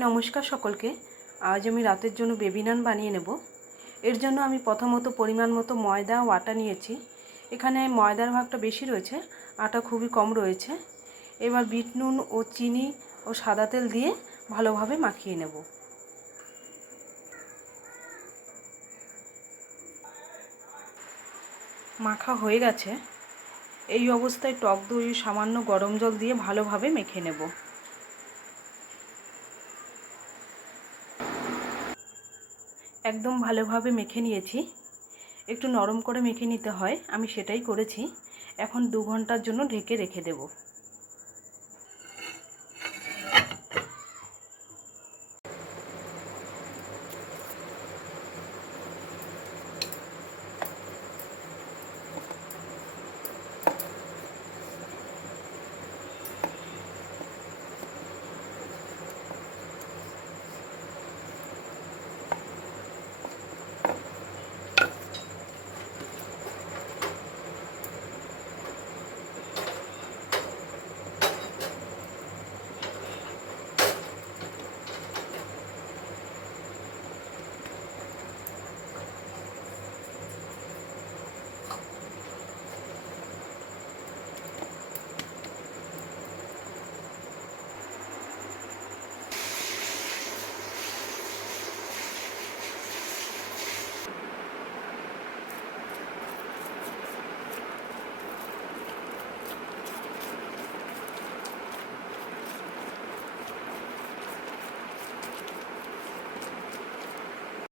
নমস্কার সকলকে। আজ আমি রাতের জন্য বেবি নান বানিয়ে নেব। এর জন্য আমি প্রথমত পরিমাণ মতো ময়দা ও আটা নিয়েছি। এখানে ময়দার ভাগটা বেশি রয়েছে, আটা খুবই কম রয়েছে। এবার বিট নুন ও চিনি ও সাদা তেল দিয়ে ভালোভাবে মাখিয়ে নেব। মাখা হয়ে গেছে। এই অবস্থায় টক দই ও সামান্য গরম জল দিয়ে ভালোভাবে মেখে নেব। একদম ভালোভাবে মেখে নিয়েছি। একটু নরম করে মেখে নিতে হয়, আমি সেটাই করেছি। এখন 2 ঘন্টার জন্য ঢেকে রেখে দেব।